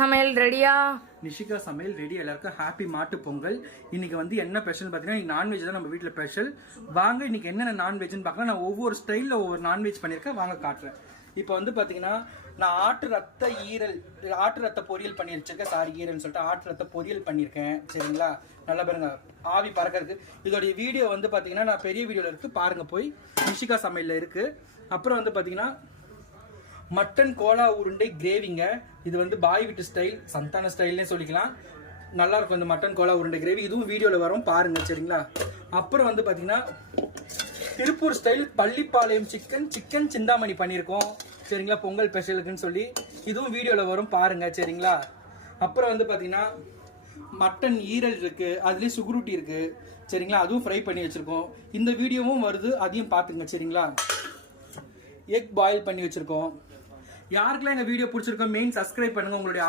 சமையல் ரெடியா? நிஷிகா சமையல் ரெடி. எல்லாருக்கும் ஹாப்பி மாட்டு பொங்கல். இன்னைக்கு வந்து என்ன ஸ்பெஷல் பார்த்தீங்கன்னா நான்வெஜ் தான் நம்ம வீட்டில் ஸ்பெஷல். வாங்க இன்னைக்கு என்னென்ன நான்வெஜ்னு பார்க்கலாம். நான் ஒவ்வொரு ஸ்டைலில் ஒவ்வொரு நான்வெஜ் பண்ணியிருக்கேன், வாங்க காட்டுறேன். இப்போ வந்து பார்த்தீங்கன்னா நான் ஆட்டு ரத்த பொரியல் பண்ணி வச்சிருக்கேன். ஈரல்னு சொல்லிட்டு ஆட்டு ரத்த பொரியல் பண்ணியிருக்கேன். சரிங்களா, நல்லா பாருங்க, ஆவி பறக்கிறதுக்கு. இதோடைய வீடியோ வந்து பார்த்தீங்கன்னா நான் பெரிய வீடியோவில் இருக்குது, பாருங்க போய். நிஷிகா சமையலில் இருக்குது. அப்புறம் வந்து பார்த்தீங்கன்னா மட்டன் கோலா உருண்டை கிரேவிங்க. இது வந்து பாய் வீட்டு ஸ்டைல், சந்தான ஸ்டைல்னே சொல்லிக்கலாம். நல்லா இருக்கும் இந்த மட்டன் கோலா உருண்டை கிரேவி. இதுவும் வீடியோவில் வரும், பாருங்க. சரிங்களா, அப்புறம் வந்து பார்த்தீங்கன்னா திருப்பூர் ஸ்டைல் பள்ளிப்பாளையம் சிக்கன் சிந்தாமணி பண்ணியிருக்கோம். சரிங்களா, பொங்கல் ஸ்பெஷலுக்குன்னு சொல்லி. இதுவும் வீடியோவில் வரும், பாருங்க. சரிங்களா, அப்புறம் வந்து பார்த்தீங்கன்னா மட்டன் ஈரல் இருக்கு, அதுலேயும் சுகுருட்டி இருக்கு. சரிங்களா, அதுவும் ஃப்ரை பண்ணி வச்சிருக்கோம். இந்த வீடியோவும் வருது, அதையும் பார்த்துங்க. சரிங்களா, எக் பாயில் பண்ணி வச்சிருக்கோம். யாருக்கெல்லாம் எங்க வீடியோ பிடிச்சிருக்கோம் மெயின் சப்ஸ்கிரைப் பண்ணுங்க. உங்களுடைய